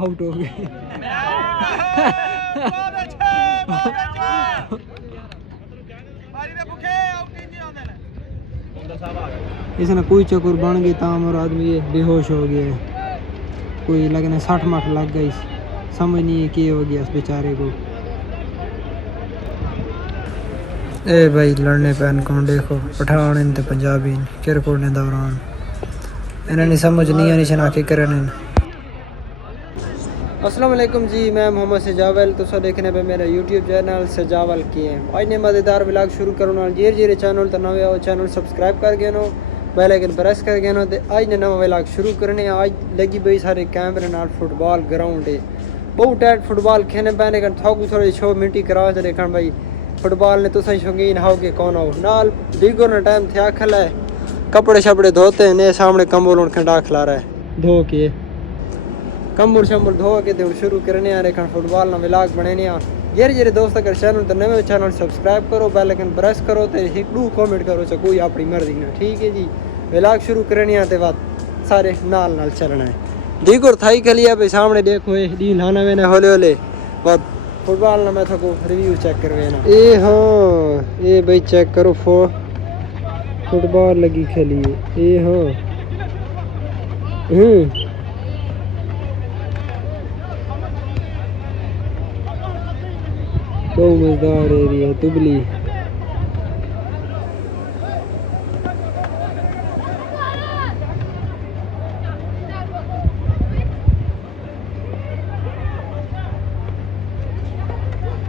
Out हो गए। इसने कोई चक्कर बन गई ताम और आदमी ये बेहोश हो गया है। कोई लगना 60 मठ लग गई, समझ नहीं है क्या हो गया इस बेचारे को। ए भाई लड़ने पैन कौन देखो पठान इन ते पंजाबी किरकोट ने दौरान इन्हें समझ नहीं आनी शना के करने। अस्सलाम वालेकुम जी, मैं मोहम्मद सजावल तो देखने पे मेरा यूट्यूब चैनल सजावल की है। आज ने मज़ेदार व्लॉग शुरू करो जीरे जीरे चैनल तो नवे आओ चैनल सब्सक्राइब कर गए नो, बेल आइकन प्रेस कर गए नो। तो आज ने नवा व्लॉग शुरू करने। आज लगी बई सारे कैमरे नाल फुटबॉल ग्राउंड है, बहुत टाइट फुटबॉल खेने पैने कर थोड़ी थोड़ी 6 मिनट करा देखन भाई फुटबॉल ने तुम शौकीन हो के कौन हो नाल दीगो ना टाइम थे खला है, कपड़े शपड़े धोते ने सामने कंबल खंडा खिला रहा है धो के कंबल शंबल धो के तो शुरू करने आ रहे फुटबॉल ना व्लॉग बने आ। जेरे जेरे दोस्त अगर चैनल तो नवे चैनल सब्सक्राइब करो, बेल आइकन प्रेस करो तो हिकड़ू कमेंट करो चाहे कोई अपनी मर्जी ना। ठीक है जी, व्लॉग शुरू करने आते बाद सारे नाल नाल चलना है। दीगुर थाई खलिया भाई सामने देखो ये डी लाना मैंने होले होले बाद फुटबॉल ना मैं थको रिव्यू चेक करवे ना। ए हाँ ये भाई चेक करो फुटबॉल लगी खेली है। ए हाँ तो मजेदार एरिया तुबली।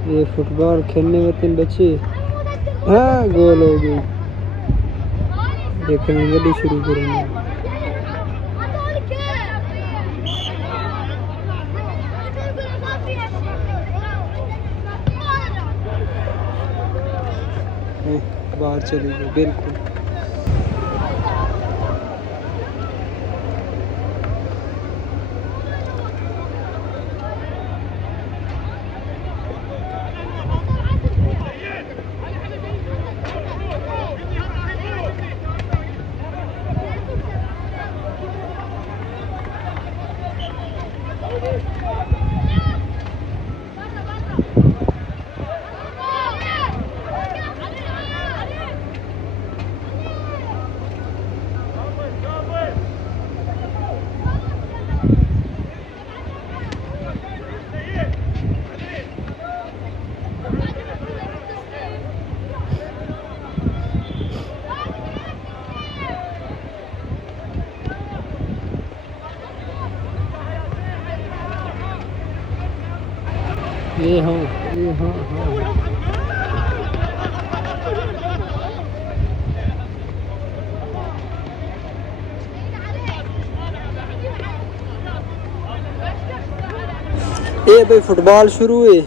ये फुटबॉल खेलने में 3 बच्चे हाँ गोल हो गई। देखेंगे गड्डी शुरू करेंगे। बाहर चली गई बिल्कुल। ये हाँ ये भाई फुटबॉल शुरू है,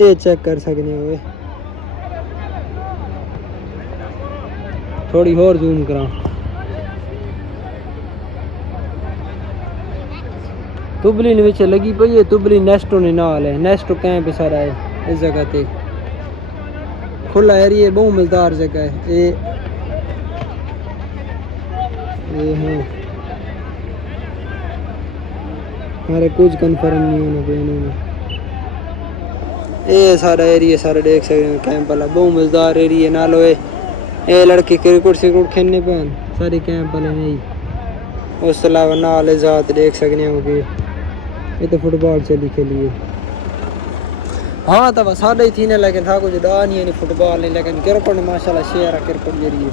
ये चेक कर सकने हुए थोड़ी और जूम करा। तुबली विच लगी पई है, तुबली नेस्टो ने नाल है, नेस्टो कैंप सारा है इस जगह ते खुला एरिया बहुत मजेदार जगह है। ये हाँ हमारे कुछ कन्फर्म नहीं होना पे ये सारा एरिया सारा देख सकते हैं कैंप वाला बहुत मजेदार एरिया नालो है। ये लड़के क्रिकेट सिक्रिकेट खेलने पे सारे कैंप वाले नहीं, उस अलावा नाल जात देख सकते हो ये तो फुटबॉल चली खेली है। हाँ तो साढ़े ही थी ना, लेकिन था कुछ डा नहीं है फुटबॉल नहीं, लेकिन क्रिकेट माशाल्लाह शेयर है क्रिकेट जरिए।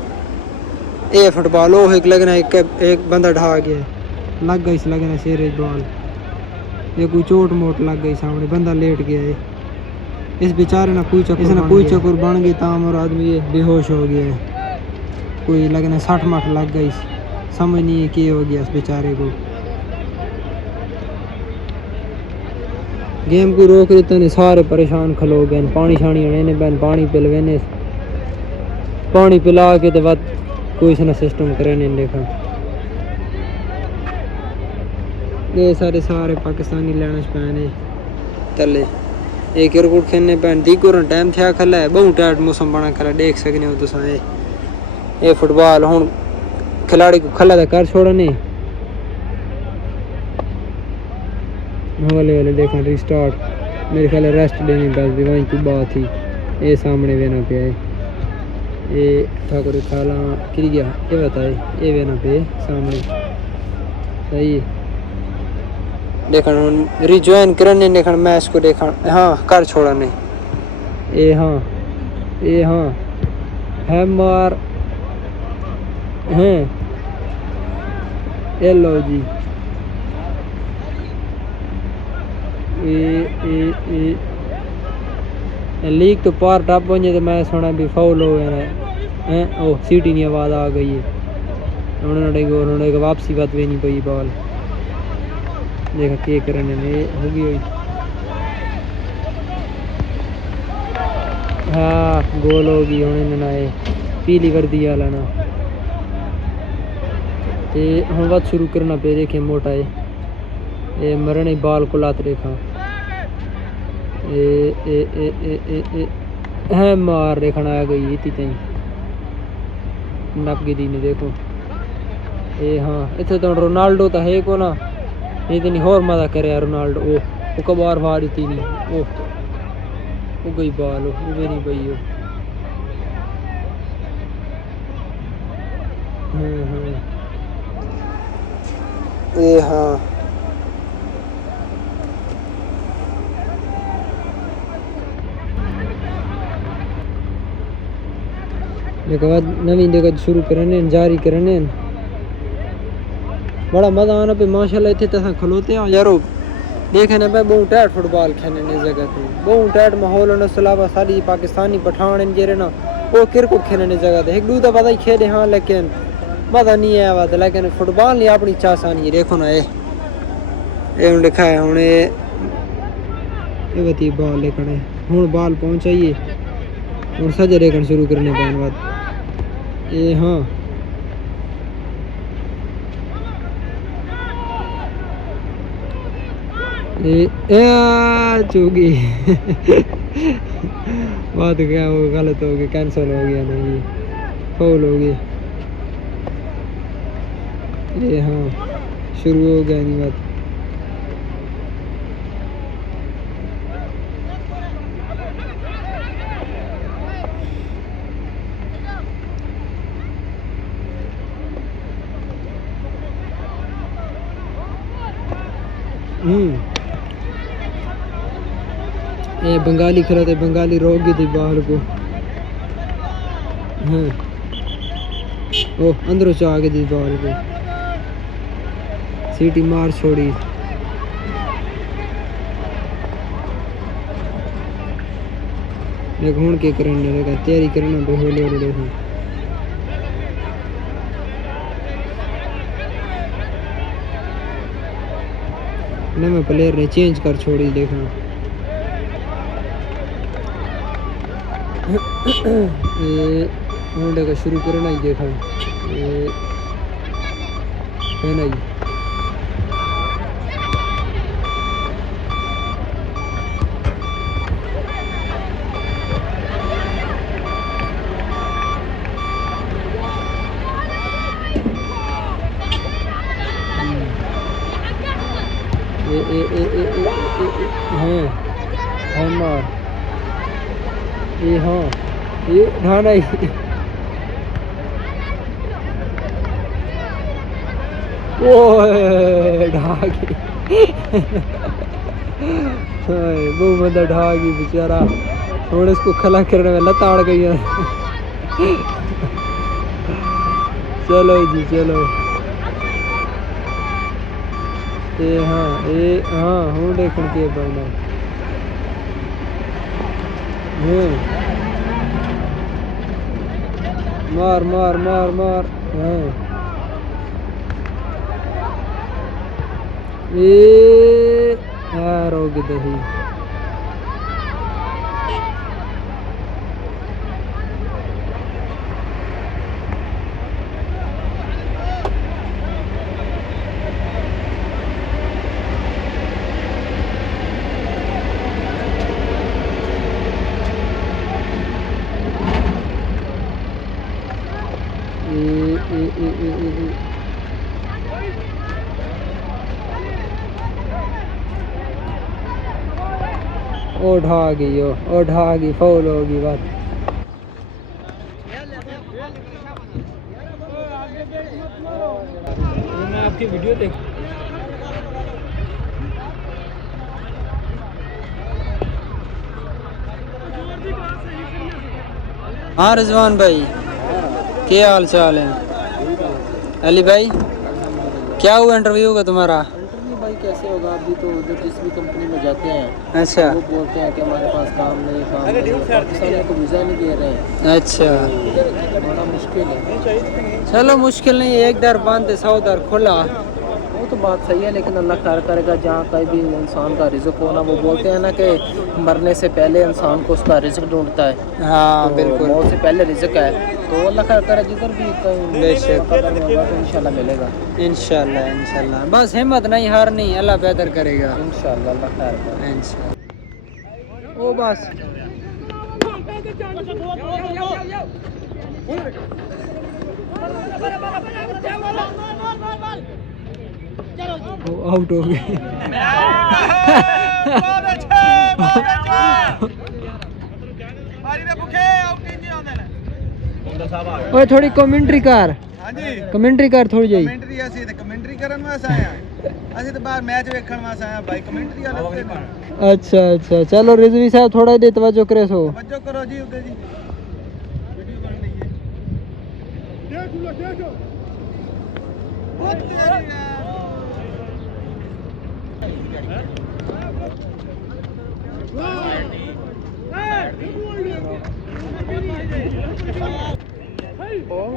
ये फुटबॉल वो एक लगना एक बंदा ढा गया लग गई लगना शेर बॉल, ये कोई चोट मोट लग गई सामने बंदा लेट गया है। इस बेचारे ना कोई चक्कर बन गई ताम और आदमी ये बेहोश हो गया है। कोई लगना 60 मठ लग गई, समझ नहीं है क्या हो गया इस बेचारे को। गेम को रोक देते नहीं सारे परेशान खलो गए, पानी शानी आने बैन पानी पिलवेने, पानी पिला के तो बाद कोई ना सिस्टम करे नहीं देखा। ये सारे पाकिस्तानी लैना पैने तले एक क्रिकेट खेलने पैन दीगुर टाइम थे खला है, बहुत टाइट मौसम बना खला देख सकने हो तुम। ये फुटबॉल हूँ खिलाड़ी को खला था कर छोड़ने, वाले वाले देखा रिस्टार्ट मेरे ख्याल रेस्ट लेनी बस भी वहीं की बात थी। ये सामने वेना पे है ये ठाकुर खाला गिर गया ये बताए ये वेना पे सामने सही देखा रिज्वाइन करने देखा मैच को देखा हाँ कर छोड़ा नहीं ये हाँ है मार हैं ये लो जी लीग तो पार टप बने तो मैं सुना भी फाउल हो गया हैं ओ सीटी नहीं आवाज़ आ गई है उन्होंने वापसी बात भी नहीं पई बॉल देखा के करने में होगी हुई हाँ गोल होगी होने ना पीली वर्दी वाला ना ते हम बात शुरू करना पे देखे मोटा ये मरने बाल को लात देखा है मार देखना आ गई इतनी तई नप गई नहीं देखो ये हाँ इतने तो रोनाल्डो तो है को ना ये तो नहीं होर मजा करे रोनाल्डो ओ कबार मार थी नहीं ओ गई बाल वो भी नहीं पई हो ये हाँ देखो बाद नवीन देखो शुरू करने जारी करने बड़ा मजा आना पे माशाल्लाह इतने तसा खलोते हैं यारो देखे ना पे बहुत टाइट फुटबॉल खेलने जगह पे बहुत टाइट माहौल होने सलावा सारी पाकिस्तानी पठान इन जेरे ना वो क्रिकेट खेलने जगह थे एक दूसरा पता ही खेले हाँ लेकिन मजा नहीं आया बात लेकिन फुटबॉल नहीं अपनी चासानी देखो ना ये लिखा है हूँ ये बती बॉल लेकर हूँ बॉल पहुँचाइए और सजे रेखन शुरू करने पाने बाद ये हाँ चूगी बात क्या वो गलत हो गया कैंसिल हो गया नहीं फाउल हो गया ये हाँ शुरू हो गया नहीं बात ये बंगाली खिला थे बंगाली रोक गई थी बाहर को हाँ ओ अंदरों से आ गई थी बाहर को सीटी मार छोड़ी देखो हूँ के करने लगा तैयारी करना पे होले होले देखो ना मैं प्लेयर ने चेंज कर छोड़ी देखना ये होंडे का शुरू करना ही देखा ये है ना ही हाँ मार ये हाँ ये ढाना ही वो ढागी वो मतलब ढागी बेचारा थोड़ा इसको खला करने में लता अड़ गई है चलो जी चलो ये हाँ हूँ देखने के बनना मार मार मार मार हाँ ये यार होगी दही ओ ढा गई, ओ ढा गई, फाउल होगी बात। मैं आपकी वीडियो देख। हाँ रिजवान भाई, क्या हाल चाल है? अली भाई, क्या हुआ इंटरव्यू का तुम्हारा? इंटरव्यू भाई कैसे होगा? अभी तो उधर जिस भी कंपनी में जाते हैं अच्छा, वो बोलते हैं कि हमारे पास काम नहीं, काम नहीं, पाकिस्तान को वीज़ा नहीं दे रहे हैं। अच्छा, बड़ा मुश्किल है। चलो मुश्किल नहीं, एक दर बंद है 100 दर खुला। वो तो बात सही है, लेकिन अल्लाह खैर करेगा। जहाँ कहीं भी इंसान का रिज़्क होना, वो बोलते हैं ना कि मरने से पहले इंसान को उसका रिज़्क ढूंढता है। हाँ तो बिल्कुल, मौत से पहले रिज़्क है, तो अल्लाह खैर करे जिधर भी कहीं बेशक, कदर में होगा तो इंशाल्लाह मिलेगा। इंशाल्लाह इंशाल्लाह, बस हिम्मत नहीं हारनी, अल्लाह बेहतर करेगा इंशाल्लाह अल्लाह खैर करे। इंशाल्लाह। ओ बस वो आउट हो गई। ओए थोड़ी कमेंट्री कर, कमेंट्री कर थोड़ी जी। कमेंट्री ਅਸੀਂ ਤੇ ਕਮੈਂਟਰੀ ਕਰਨ ਵਾਸਤੇ ਆਏ ਆ। ਅਸੀਂ ਤਾਂ ਬਾਹਰ ਮੈਚ ਵੇਖਣ ਵਾਸਤੇ ਆਏ ਆ ਭਾਈ, ਕਮੈਂਟਰੀ ਵਾਲੇ ਤੇ अच्छा अच्छा, चलो रिजवी साहब थोड़ा दे तवज्जो करे सो। ਤਵੱਜੋ ਕਰੋ ਜੀ ਉੱਤੇ ਜੀ, ਵੀਡੀਓ ਬਣ ਰਹੀ ਹੈ। ਦੇਖ ਲੋ ਦੇਖੋ ਬਹੁਤ ਤੇਰੀ ਹੈ। ओह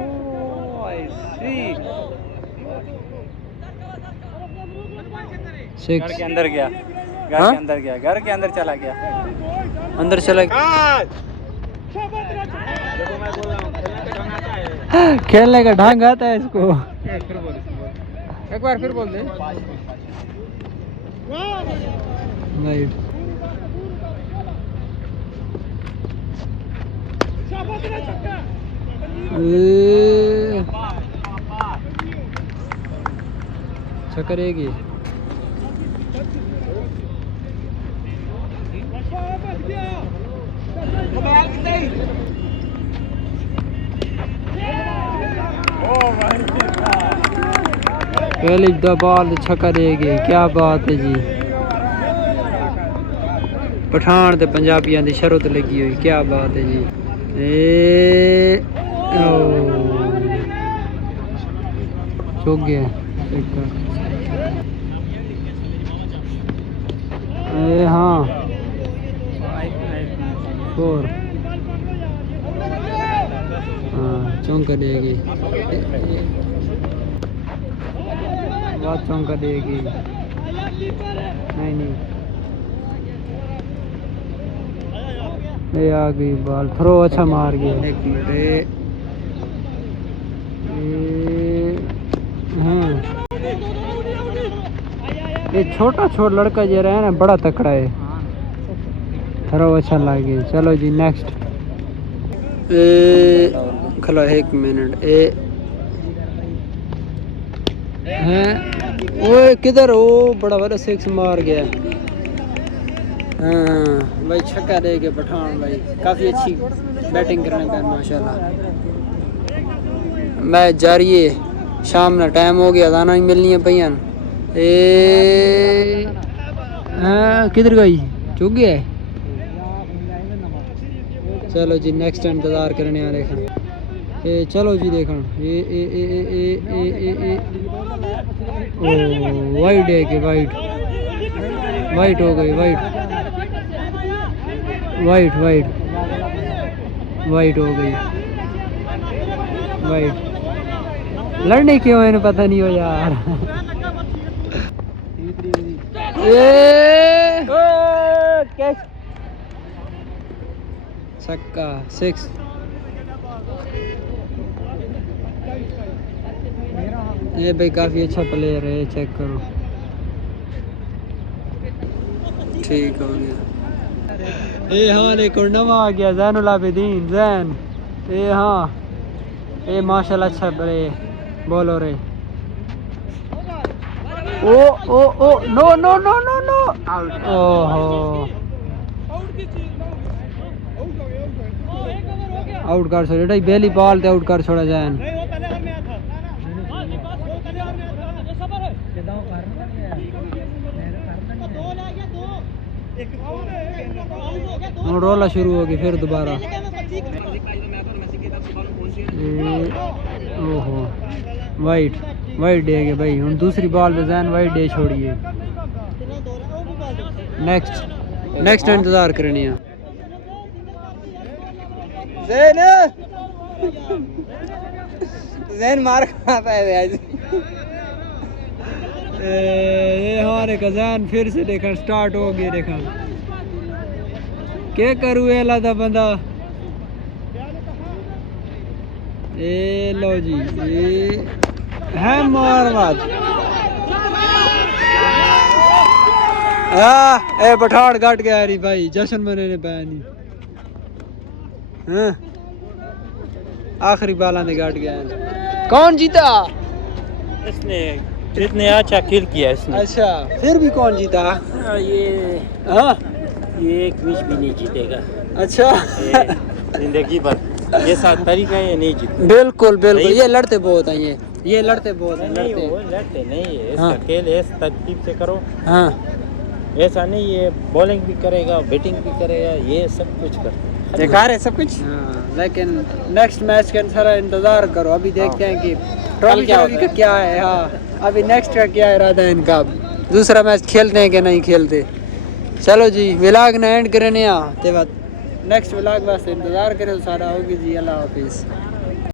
आई सी। घर के अंदर गया, घर हाँ? के अंदर गया, घर के अंदर चला गया। अंदर चला खेलने का ढंग आता है इसको। एक बार फिर बोल दे। नहीं करेगी। पहली दबाल छक्का देगी, क्या बात है जी। पठान ते पंजाबियों की शरत लगी हुई, क्या बात है जी। चुक गया हाँ और हाँ चौंका देगी, बहुत चौंका देगी। नहीं नहीं, ये आ गई बॉल, थ्रो अच्छा मार गया। एक मिनट, हाँ ये छोटा छोटा लड़का जो रहा है ना, बड़ा तकड़ा है, थ्रो अच्छा लग गया। चलो जी नेक्स्ट। खलो एक मिनट, हैं ओए किधर, ओ बड़ा बड़ा सिक्स मार गया। हाँ भाई छक्का दे के पठान भाई काफ़ी अच्छी बैटिंग करने पर माशाल्लाह। मैच जारी है, शाम ना टाइम हो गया, दाना ही मिलनी है भैया। हाँ किधर गई, चुक गया है। चलो जी नेक्स्ट इंतज़ार करने आ रहे। चलो जी देखा ओ वाइट है कि वाइट, वाइट हो गई, वाइट वाइट वाइट वाइट हो गई, वाइट। लड़ने क्यों है पता नहीं हो यार। छक्का 6। ये भाई काफ़ी अच्छा प्लेयर है, चेक करो। ठीक हो गया। ये हाँ एक और नवा आ गया, ज़ैनुल आबिदीन जैन। ये हाँ ये माशाल्लाह अच्छा प्ले बॉलर है। Oh oh oh no no no no no, ओहो आउट कर छोड़ा जेड़ा बेली बॉल ते आउट कर छोड़ा जाए और रोला शुरू हो गई फिर दोबारा ओहो वाइट वाइट डे गए भाई हम दूसरी बॉल पे जैन वाइट डे छोड़िए नेक्स्ट इंतजार करनी है जैन मार खा पाए आज ये हमारे कजान फिर से देखा स्टार्ट हो गया देखा क्या करूँ अल्लाह दा बंदा ए लो जी ये है मारवाद ए पठाड़ काट गया री भाई जश्न मनाने पाया नहीं हाँ आखिरी बाला ने काट गया कौन जीता इसने इतने अच्छा खेल किया इसने। अच्छा फिर भी कौन जीता ये हाँ ये एक मैच भी नहीं जीतेगा अच्छा जिंदगी भर ये साथ तरीका है, ये नहीं जीते। बिल्कुल बिल्कुल ये लड़ते बहुत हैं ये लड़ते बहुत हैं नहीं लड़ते वो लड़ते नहीं है, इसका हाँ। खेल इस तरतीब से करो। हाँ ऐसा नहीं ये बॉलिंग भी करेगा बैटिंग भी करेगा, ये सब कुछ करता देखा रहे सब कुछ लेकिन नेक्स्ट मैच के सारा इंतजार करो अभी देखते हैं कि ट्रॉफी का क्या है। हाँ अभी नेक्स्ट का क्या इरादा है इनका दूसरा मैच खेलते हैं कि नहीं खेलते। चलो जी व्लॉग ने एंड करने ते बाद नेक्स्ट व्लॉग वास्ते इंतजार करो सारा होगी जी। अल्लाह हाफिज़।